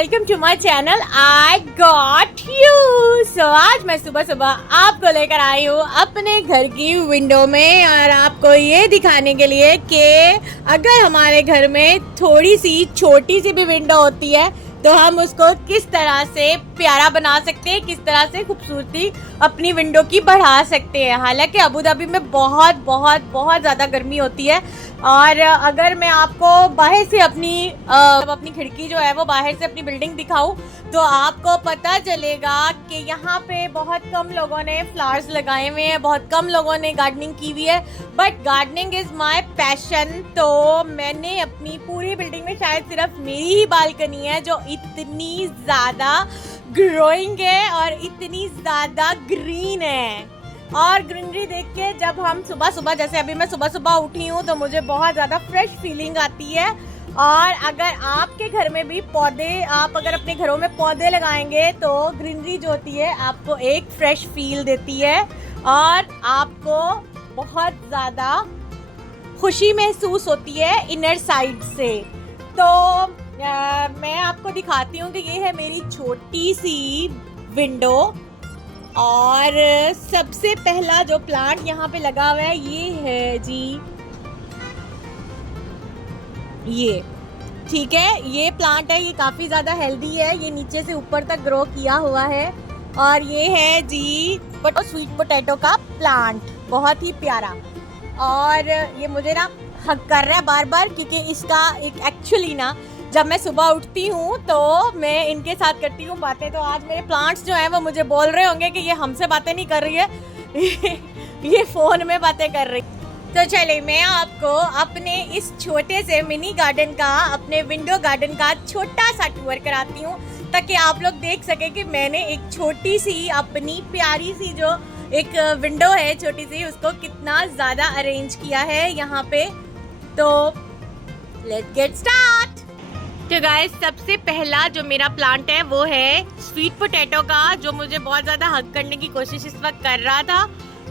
Welcome to my channel I got you. So आज मैं सुबह सुबह आपको लेकर आई हूँ अपने घर की विंडो में और आपको ये दिखाने के लिए कि अगर हमारे घर में थोड़ी सी छोटी सी भी विंडो होती है तो हम उसको किस तरह से प्यारा बना सकते हैं, किस तरह से खूबसूरती अपनी विंडो की बढ़ा सकते हैं। हालांकि अबू धाबी में बहुत बहुत बहुत ज़्यादा गर्मी होती है और अगर मैं आपको बाहर से अपनी खिड़की जो है वो बाहर से अपनी बिल्डिंग दिखाऊं तो आपको पता चलेगा कि यहाँ पे बहुत कम लोगों ने फ्लावर्स लगाए हुए हैं, बहुत कम लोगों ने गार्डनिंग की हुई है। But gardening is my passion. तो मैंने अपनी पूरी बिल्डिंग में शायद सिर्फ मेरी ही बालकनी है जो इतनी ज़्यादा ग्रोइंग है और इतनी ज़्यादा ग्रीन है। और ग्रीनरी देख के जब हम सुबह सुबह, जैसे अभी मैं सुबह सुबह उठी हूँ तो मुझे बहुत ज़्यादा फ्रेश फीलिंग आती है। और अगर आपके घर में भी आप अगर अपने घरों में पौधे लगाएंगे तो ग्रीनरी जो होती है आपको एक फ्रेश फील देती है और आपको बहुत ज़्यादा खुशी महसूस होती है इनर साइड से। तो मैं आपको दिखाती हूँ कि ये है मेरी छोटी सी विंडो और सबसे पहला जो प्लांट यहाँ पे लगा हुआ है ये है जी, ये ठीक है, ये प्लांट है। ये काफ़ी ज़्यादा हेल्दी है, ये नीचे से ऊपर तक ग्रो किया हुआ है। और ये है जी स्वीट पोटैटो का प्लांट, बहुत ही प्यारा। और ये मुझे ना हक कर रहा है बार बार क्योंकि इसका एक एक्चुअली ना जब मैं सुबह उठती हूँ तो मैं इनके साथ करती हूँ बातें। तो आज मेरे प्लांट्स जो हैं वो मुझे बोल रहे होंगे कि ये हमसे बातें नहीं कर रही है ये फ़ोन में बातें कर रही। तो चलिए मैं आपको अपने इस छोटे से मिनी गार्डन का, अपने विंडो गार्डन का छोटा सा टूर कराती हूँ ताकि आप लोग देख सकें कि मैंने एक छोटी सी अपनी प्यारी सी जो एक विंडो है छोटी सी, उसको कितना ज़्यादा अरेंज किया है यहाँ पे। तो लेट्स गेट स्टार्ट। तो गाइस सबसे पहला जो मेरा प्लांट है वो है स्वीट पोटैटो का, जो मुझे बहुत ज़्यादा हग करने की कोशिश इस वक्त कर रहा था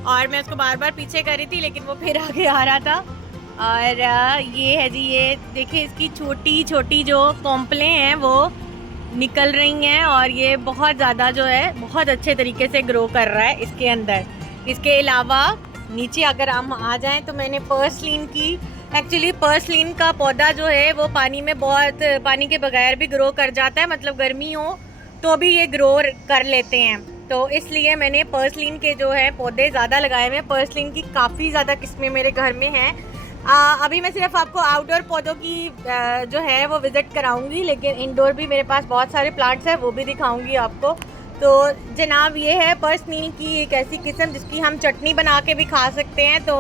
और मैं उसको बार बार पीछे कर रही थी लेकिन वो फिर आगे आ रहा था। और ये है जी, ये देखिए इसकी छोटी छोटी जो कॉम्पलें हैं वो निकल रही हैं और ये बहुत ज़्यादा जो है बहुत अच्छे तरीके से ग्रो कर रहा है इसके अंदर। इसके अलावा नीचे अगर हम आ जाएं तो मैंने पर्सलीन की, एक्चुअली पर्सलीन का पौधा जो है वो पानी में बहुत, पानी के बगैर भी ग्रो कर जाता है, मतलब गर्मी हो तो भी ये ग्रो कर लेते हैं। तो इसलिए मैंने पर्सलीन के जो है पौधे ज़्यादा लगाए हुए हैं। पर्सलीन की काफ़ी ज़्यादा किस्में मेरे घर में हैं। अभी मैं सिर्फ आपको आउटडोर पौधों की जो है वो विज़िट कराऊंगी, लेकिन इंडोर भी मेरे पास बहुत सारे प्लांट्स हैं, वो भी दिखाऊंगी आपको। तो जनाब ये है पर्सलीन की एक ऐसी किस्म जिसकी हम चटनी बना के भी खा सकते हैं। तो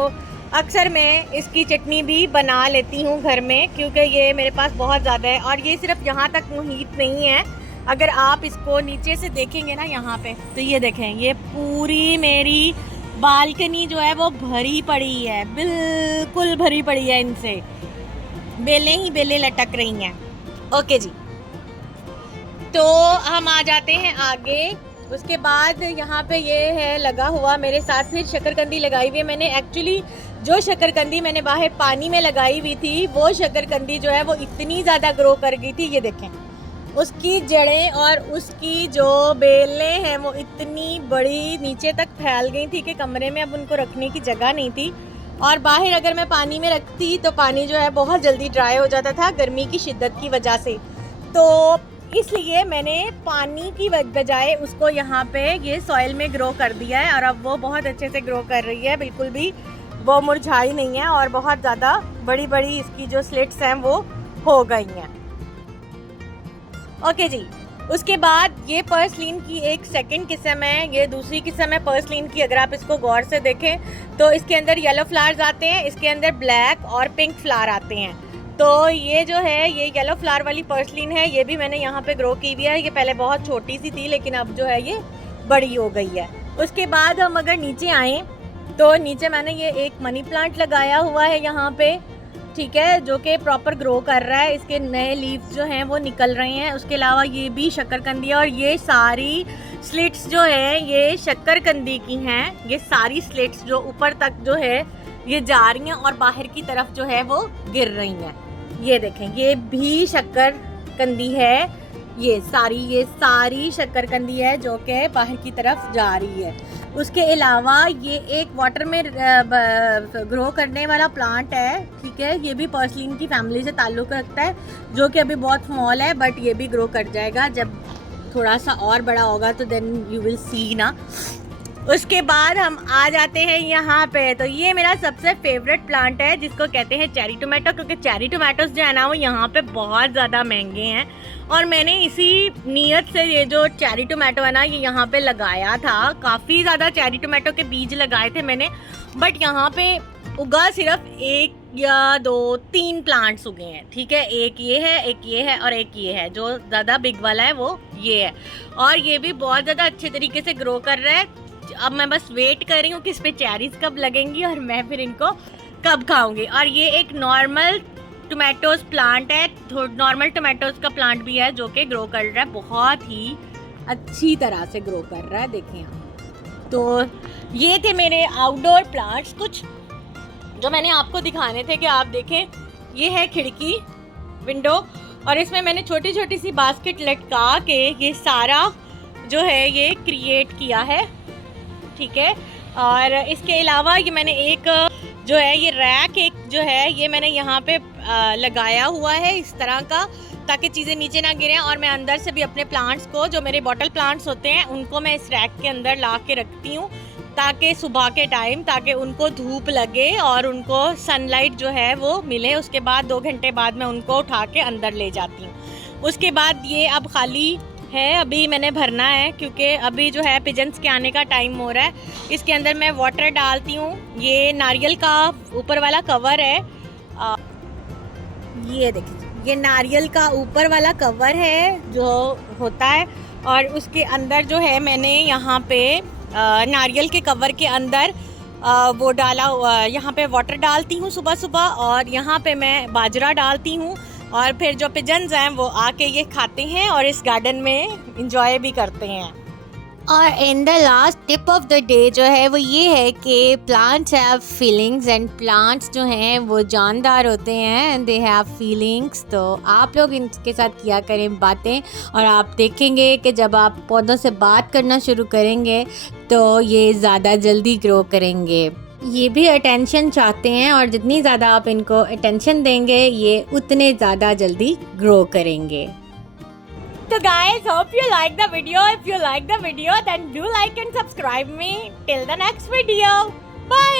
अक्सर मैं इसकी चटनी भी बना लेती हूँ घर में क्योंकि ये मेरे पास बहुत ज़्यादा है। और ये सिर्फ यहाँ तक मुहित नहीं है, अगर आप इसको नीचे से देखेंगे ना यहाँ पे तो ये देखें, ये पूरी मेरी बालकनी जो है वो भरी पड़ी है, बिल्कुल भरी पड़ी है। इनसे बेलें ही बेलें लटक रही हैं। ओके जी, तो हम आ जाते हैं आगे। उसके बाद यहाँ पे ये है लगा हुआ मेरे साथ, फिर शकरकंदी लगाई हुई है मैंने। एक्चुअली जो शकरकंदी मैंने बाहर पानी में लगाई हुई थी वो शकरकंदी जो है वो इतनी ज़्यादा ग्रो कर गई थी, ये देखें उसकी जड़ें और उसकी जो बेलें हैं वो इतनी बड़ी नीचे तक फैल गई थी कि कमरे में अब उनको रखने की जगह नहीं थी। और बाहर अगर मैं पानी में रखती तो पानी जो है बहुत जल्दी ड्राई हो जाता था गर्मी की शिद्दत की वजह से। तो इसलिए मैंने पानी की बजाय उसको यहाँ पे ये सॉइल में ग्रो कर दिया है और अब वो बहुत अच्छे से ग्रो कर रही है, बिल्कुल भी वो मुरझाई नहीं है और बहुत ज़्यादा बड़ी बड़ी इसकी जो स्लिट्स हैं वो हो गई हैं। ओके जी, उसके बाद ये पर्सलीन की एक सेकंड किस्म है, ये दूसरी किस्म है पर्सलीन की। अगर आप इसको गौर से देखें तो इसके अंदर येलो फ्लावर्स आते हैं, इसके अंदर ब्लैक और पिंक फ्लावर आते हैं। तो ये जो है ये येलो फ्लावर वाली पर्सलीन है, ये भी मैंने यहाँ पे ग्रो की हुई है। ये पहले बहुत छोटी सी थी लेकिन अब जो है ये बड़ी हो गई है। उसके बाद हम अगर नीचे आएँ तो नीचे मैंने ये एक मनी प्लांट लगाया हुआ है यहाँ पे, ठीक है, जो कि प्रॉपर ग्रो कर रहा है। इसके नए लीव्स जो हैं वो निकल रहे हैं। उसके अलावा ये भी शकरकंदी है और ये सारी स्लिट्स जो है ये शकरकंदी की हैं। ये सारी स्लिट्स जो ऊपर तक जो है ये जा रही हैं और बाहर की तरफ जो है वो गिर रही हैं। ये देखें, ये भी शकरकंदी है, ये सारी शक्करकंदी है जो कि बाहर की तरफ जा रही है। उसके अलावा ये एक वाटर में ग्रो करने वाला प्लांट है, ठीक है। ये भी पर्सलिन की फैमिली से ताल्लुक़ रखता है, जो कि अभी बहुत स्मॉल है, बट ये भी ग्रो कर जाएगा जब थोड़ा सा और बड़ा होगा, तो देन यू विल सी ना। उसके बाद हम आ जाते हैं यहाँ पे। तो ये मेरा सबसे फेवरेट प्लांट है जिसको कहते हैं चेरी टोमेटो, क्योंकि चेरी टोमेटोज जो है ना वो यहाँ पे बहुत ज़्यादा महंगे हैं। और मैंने इसी नीयत से ये जो चेरी टोमेटो है ना ये यहाँ पे लगाया था। काफ़ी ज़्यादा चेरी टोमेटो के बीज लगाए थे मैंने, बट यहाँ पे उगा सिर्फ 1 या 2 3 प्लांट्स उगे हैं, ठीक है। एक ये है, एक ये है और एक ये है। जो ज़्यादा बिग वाला है वो ये है, और ये भी बहुत ज़्यादा अच्छे तरीके से ग्रो कर रहा है। अब मैं बस वेट कर रही हूँ कि इस पे चेरीज कब लगेंगी और मैं फिर इनको कब खाऊंगी। और ये एक नॉर्मल टोमेटोज प्लांट है, नॉर्मल टोमेटोज का प्लांट भी है जो कि ग्रो कर रहा है, बहुत ही अच्छी तरह से ग्रो कर रहा है, देखें आप। तो ये थे मेरे आउटडोर प्लांट्स कुछ जो मैंने आपको दिखाने थे कि आप देखें। ये है खिड़की, विंडो, और इसमें मैंने छोटी छोटी सी बास्केट लटका के ये सारा जो है ये क्रिएट किया है, ठीक है। और इसके अलावा ये मैंने एक जो है ये रैक एक जो है ये मैंने यहाँ पे लगाया हुआ है इस तरह का, ताकि चीज़ें नीचे ना गिरें। और मैं अंदर से भी अपने प्लांट्स को, जो मेरे बॉटल प्लांट्स होते हैं, उनको मैं इस रैक के अंदर ला के रखती हूँ, ताकि सुबह के टाइम ताकि उनको धूप लगे और उनको सनलाइट जो है वो मिले। उसके बाद 2 घंटे बाद मैं उनको उठा के अंदर ले जाती हूँ। उसके बाद ये अब खाली है, अभी मैंने भरना है क्योंकि अभी जो है पिजन्स के आने का टाइम हो रहा है। इसके अंदर मैं वाटर डालती हूँ। ये नारियल का ऊपर वाला कवर है, ये देखिए, ये नारियल का ऊपर वाला कवर है जो होता है, और उसके अंदर जो है मैंने यहाँ पे नारियल के कवर के अंदर वो डाला, यहाँ पे वाटर डालती हूँ सुबह सुबह, और यहाँ पे मैं बाजरा डालती हूँ। और फिर जो पिजन्स हैं वो आके ये खाते हैं और इस गार्डन में इंजॉय भी करते हैं। और in the last tip of the day जो है वो ये है कि plants have feelings, and plants जो हैं वो जानदार होते हैं, एंड दे हैव फीलिंग्स। तो आप लोग इनके साथ किया करें बातें, और आप देखेंगे कि जब आप पौधों से बात करना शुरू करेंगे तो ये ज़्यादा जल्दी ग्रो करेंगे। ये भी अटेंशन चाहते हैं, और जितनी ज़्यादा आप इनको अटेंशन देंगे ये उतने ज़्यादा जल्दी ग्रो करेंगे। So guys, hope you like the video. If you like the video, then do like and subscribe me. Till the next video. Bye.